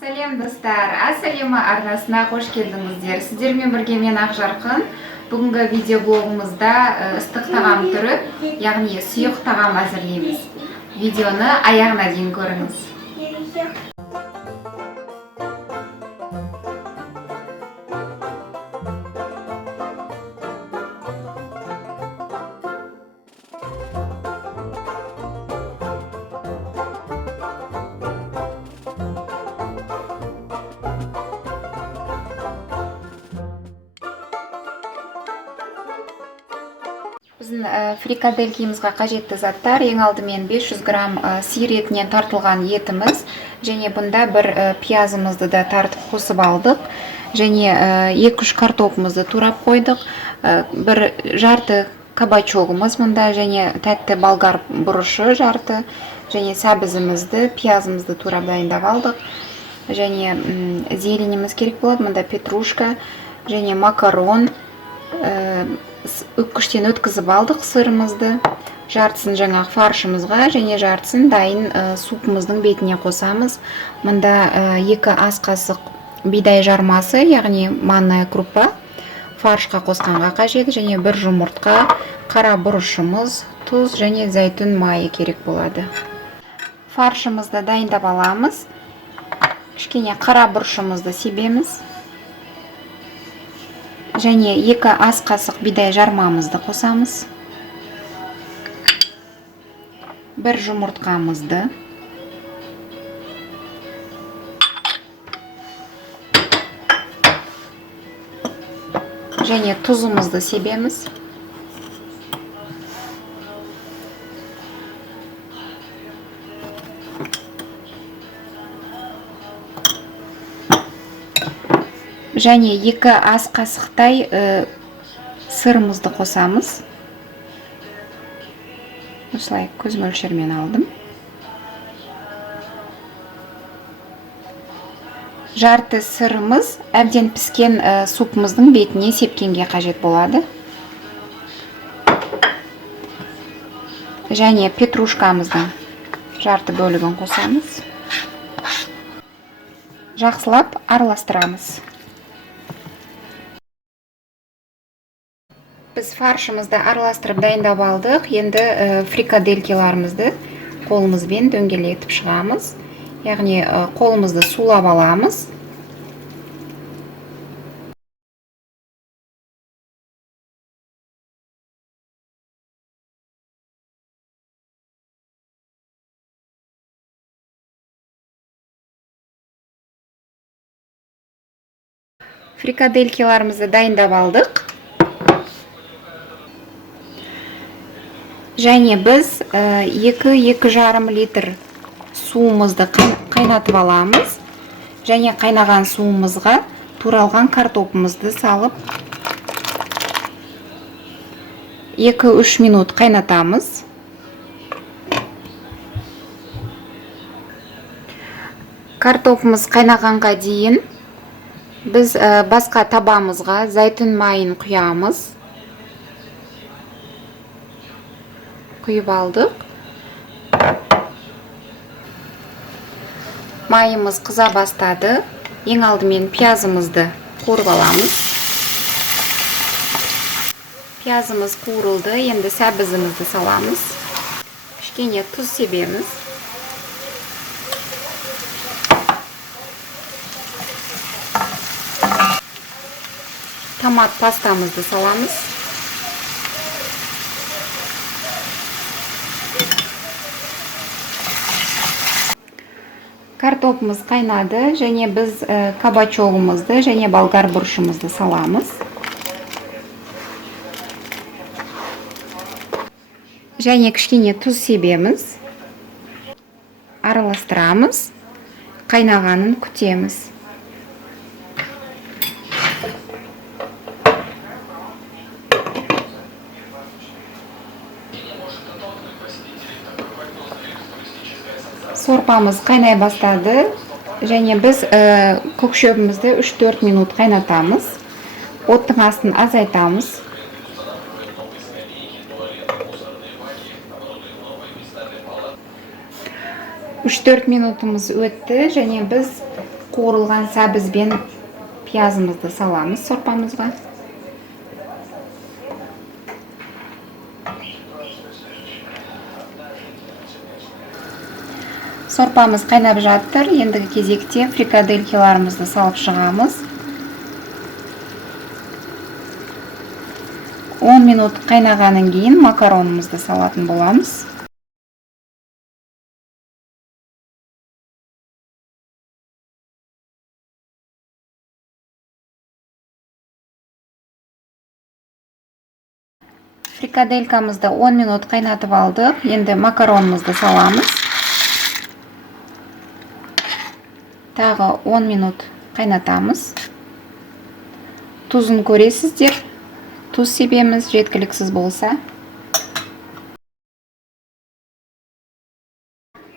Сәлем достар, Ассалема арнасына қош келдіңіздер. Сіздермен бірге мен Ақжарқын. Бүгінгі видеоблогымызда ыстық тағам түрі, яғни сұйық тағам әзірлейміз. Видеоны аяғына дейін көріңіз. Біздің фрикаделькемізға қажетті заттар ең алдымен 500 грамм сиыр етінен тартылған етіміз, және бұнда бір пиязымызды да тартып қосып алдық, және 2-3 картопымызды турап қойдық, бір жарты кабачогымыз мұнда, және тәтті болгар бұрышы жарты, және сәбізімізді, пиязымызды турап дайындап алдық, және зеленіміз керек болады, мұнда петрушка, және макарон, үккіштен өткізіп алдық сырымызды, жартысын жаңағы фаршымызға, және жартысын дайын супымыздың бетіне қосамыз. Мұнда 2 ас қасық бидай жармасы, яғни манная крупа, фаршқа қосқанға қажет, және 1 жұмыртқа, қара бұрышымыз, тұз және зәйтүн майы керек болады. Фаршымызды дайындап аламыз. Кішкене қара бұрышымызды себеміз. Және 2 ас қасық бидай жармамызды қосамыз. 1 жұмыртқамызды. Және тұзымызды себеміз. Және 2 ас қасықтай сырымызды қосамыз. Осылай көз мөлшермен алдым. Жарты сырымыз әбден піскен супымыздың бетіне сепкенге қажет болады. Және петрушкамыздың жарты бөлігін қосамыз. Жақсылап араластырамыз. Біз фаршымызды араластырып дайындап алдық. Енді фрикаделькеларымызды қолымызбен дөңгелетіп шығамыз. Яғни қолымызды сулап аламыз. Фрикаделькеларымызды дайындап алдық. Және біз 2-2,5 литр суымызды қайнатып аламыз. Және қайнаған суымызға туралған картопымызды салып 2-3 минут қайнатамыз. Картопымыз қайнағанға дейін біз басқа табамызға зәйтүн майын құямыз. Құйып алдық. Майымыз қыза бастады. Ең алдымен пиязымызды қуырып аламыз. Пиязымыз қуырылды. Енді сәбізімізді саламыз. Кішкене тұз себеміз. Томат пастамызды саламыз. Картопымыз қайнады, және біз кабачогымызды және болгар бұрышымызды саламыз. Және кішкене тұз себеміз. Араластырамыз. Қайнағанын күтеміз. Сорпамыз қайнай бастады, және біз көкшөбімізді 3-4 минут қайнатамыз. Оттың астын азайтамыз. 3-4 минутымыз өтті, және біз қуырылған сәбіз бен пиязымызды саламыз сорпамызға. Сорпамыз қайнап жатыр. Ендігі кезекте фрикаделькиларымызды салып шығамыз. 10 минут қайнағаннан кейін макаронымызды салатын боламыз. Фрикаделькамызды 10 минут қайнатып алдық. Енді макаронымызды саламыз. Тағы 10 минут қайнатамыз. Тұзын көресіздер. Тұз себеміз, жеткіліксіз болса.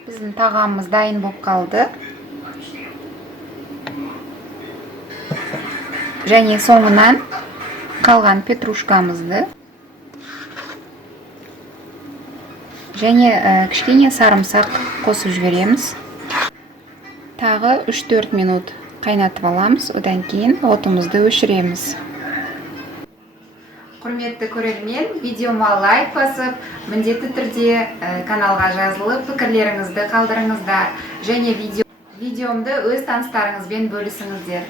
Біздің тағамымыз дайын болып қалды. Және соңынан қалған петрушкамызды және кішкене сарымсақ қосып жібереміз. Тағы 3-4 минут қайнатып аламыз, одан кейін отымызды өшіреміз. Құрметті көрермен, видеома лайк басып, міндетті түрде каналға жазылып, пікірлеріңізді қалдырыңыздар, және видеомды өз таныстарыңызбен бөлісіңіздер.